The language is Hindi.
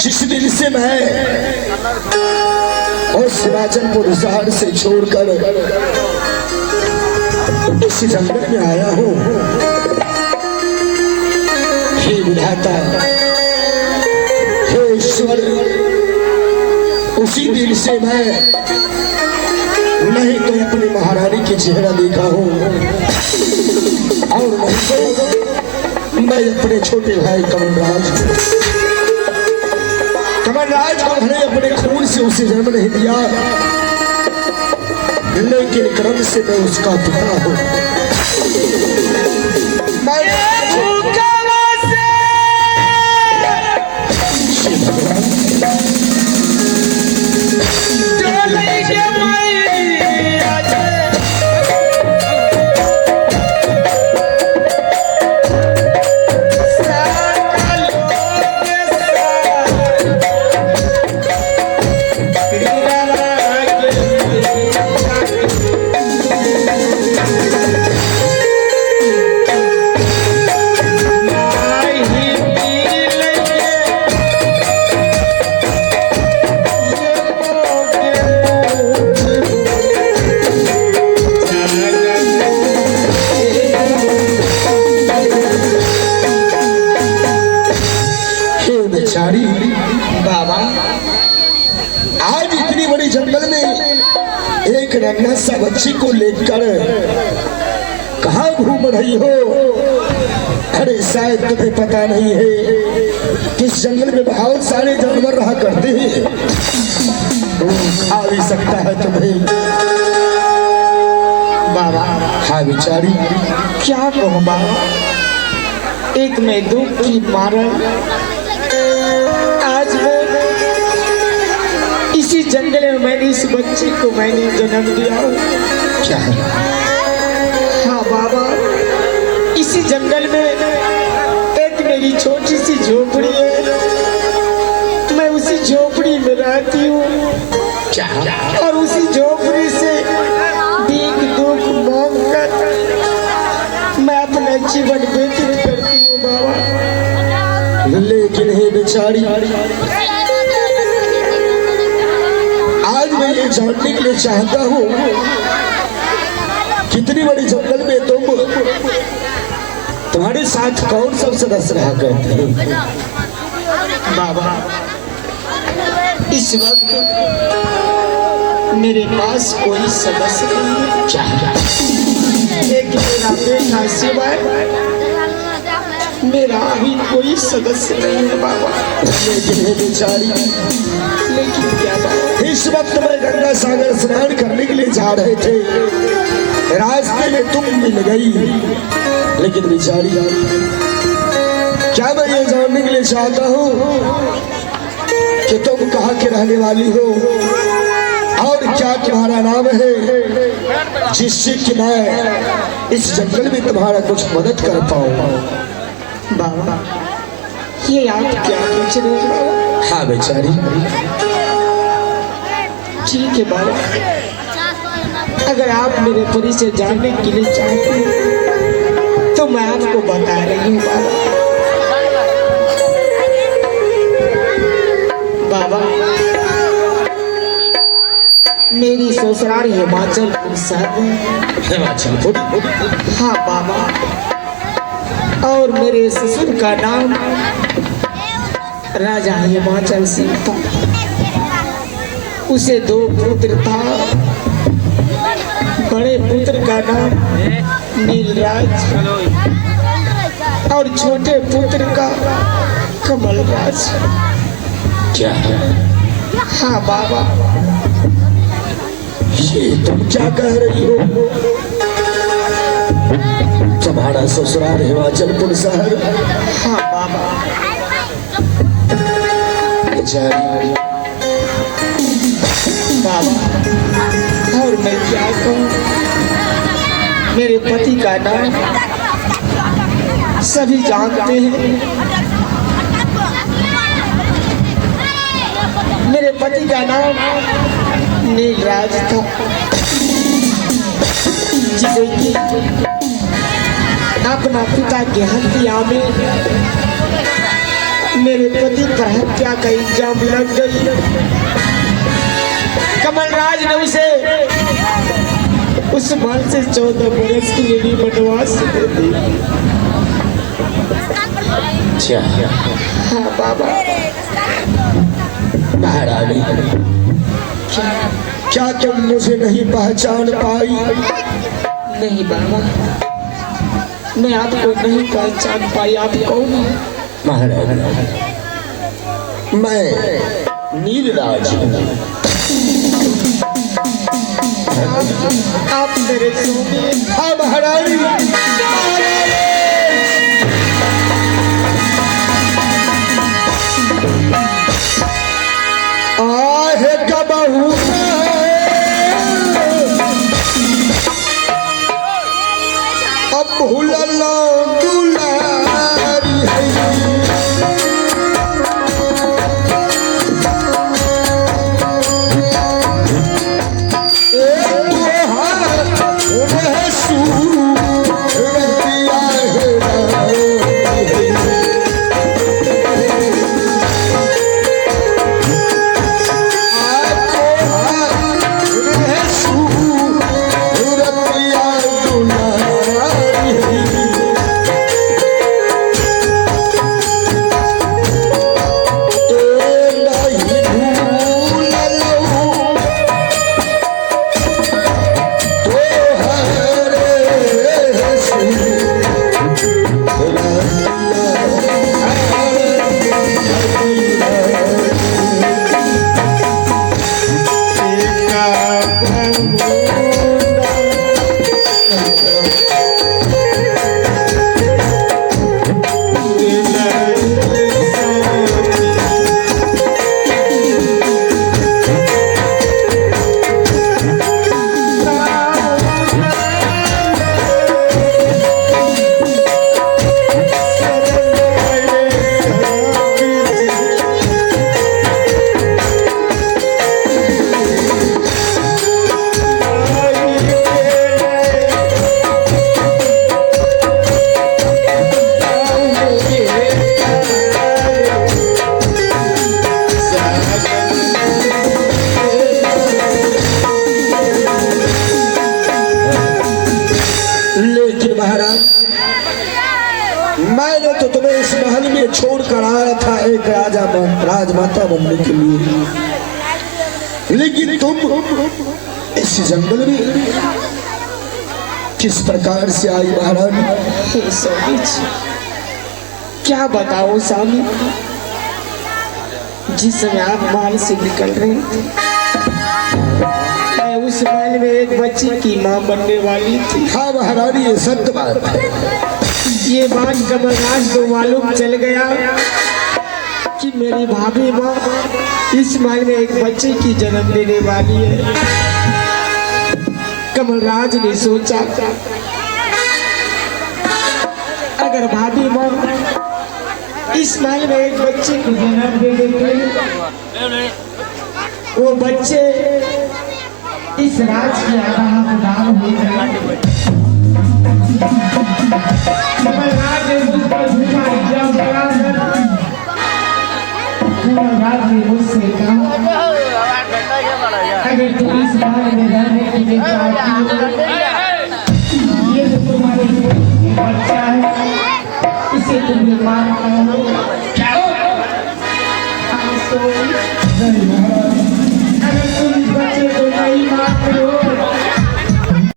जिस दिन से मैं और हिमाचलपुर शहर से छोड़कर इस जंगल में आया हूँ, हे विधाता, हे ईश्वर, उसी दिन से मैं नहीं तो अपनी महारानी की चेहरा देखा हूँ और नहीं तो मैं अपने छोटे भाई कमलराज को मैंने अपने खून से उसे जन्म नहीं दिया, लेकिन कर्म से मैं उसका पिता हूँ। बाबा, आज इतनी बड़ी जंगल में एक नन्हा सा बच्ची को लेकर कहाँ घूम रही हो? अरे शायद तुम्हें पता नहीं है कि इस जंगल में बहुत सारे जानवर रहा करते हैं, खा भी सकता है तुम्हें। बाबा, हाँ बेचारी, क्या कहूँ बाबा, एक मैं दुख की मारा इसी जंगल में मैंने इस बच्ची को मैंने जन्म दिया। क्या है? हाँ बाबा, इसी जंगल में एक मेरी छोटी सी झोपड़ी है, मैं उसी झोपड़ी में रहती हूँ। क्या? और उसी झोपड़ी से भीख दुख मांग कर मैं अपना जीवन व्यतीत करती हूँ बाबा। लेकिन हे बेचारी, आज मैं ये जानने के लिए चाहता हूँ, कितनी बड़ी जंगल में तुम्हारे साथ कौन सब सदस्य रहा करते हैं? बाबा, इस वक्त मेरे पास कोई सदस्य नहीं है। क्या? एक मेरा बेटा सिवाय मेरा अभी कोई सदस्य नहीं है बाबा। लेकिन हे बेचारी, लेकिन क्या बाबा, इस वक्त मैं गंगा सागर स्नान करने के लिए जा रहे थे, रास्ते में तुम मिल गई। लेकिन बेचारी, क्या मैं ये जानने के लिए चाहता हूँ कि तुम कहाँ के रहने वाली हो और क्या तुम्हारा नाम है, जिससे कि मैं इस जंगल में तुम्हारा कुछ मदद कर पाऊँ। बाबा, ये आप क्या पूछ रहे हैं? हाँ बेचारी, ठीक है बाबा, अगर आप मेरे परिचय जानने के लिए चाहते हैं तो मैं आपको बता रही हूँ बाबा। मेरी ससुराल हिमाचलपुर साहब। हिमाचलपुर? हाँ बाबा, और मेरे ससुर का नाम राजा हिमाचल सिंह था। उसे 2 पुत्र था, बड़े पुत्र का नाम नीलराज और छोटे पुत्र का कमलराज। क्या है? हाँ बाबा, ये तुम क्या कह रही हो? तुम्हारा ससुराल हिमाचलपुर शहर? हाँ बाबा। बाबा, और मैं क्या कहूँ, मेरे पति का नाम सभी जानते हैं। मेरे पति का नाम नीलराज था, जिसे कि अपना पिता की हत्या में मेरे पति पर हत्या का इल्जाम लग गई। कमलराज ने उसे उस माल से 14 बरस के लिए वनवास दे दी। अच्छा हाँ बाबा। महारानी, क्या तुम मुझे नहीं पहचान पाई? नहीं बाबा, मैं आपको नहीं पहचान पाई। आप कौन हैं? महारानी, मैं नीलराज हूँ। आप मेरे सोने। हाँ महारानी। आहे कबहू अब भूललो दुलारी है। मैंने तो तुम्हें इस महल में छोड़कर आया था एक राजमाता बनने के लिए, लेकिन तुम इस जंगल में किस प्रकार से आई महारानी? क्या बताओ स्वामी, जिस समय आप महल से निकल रहे थे, मैं उस महल में एक बच्ची की माँ बनने वाली थी। हाँ महारानी, ये सत्य बात है। ये बात कमलराज को मालूम चल गया कि मेरी भाभी माँ इस महल में एक बच्चे की जन्म देने वाली है। कमलराज ने सोचा अगर भाभी माँ इस महल में एक बच्चे को जन्म दे देते, वो बच्चे इस राज के आधार हो जाएंगे। कमलराज ने मुझ पर झूठा इल्जाम लगाया। कमलराज ने मुझसे कहा अगर तुम इस महल में रहने के लिए चाहती हो, ये तो तुम्हारे बच्चा है, इसे तुमने मान करो।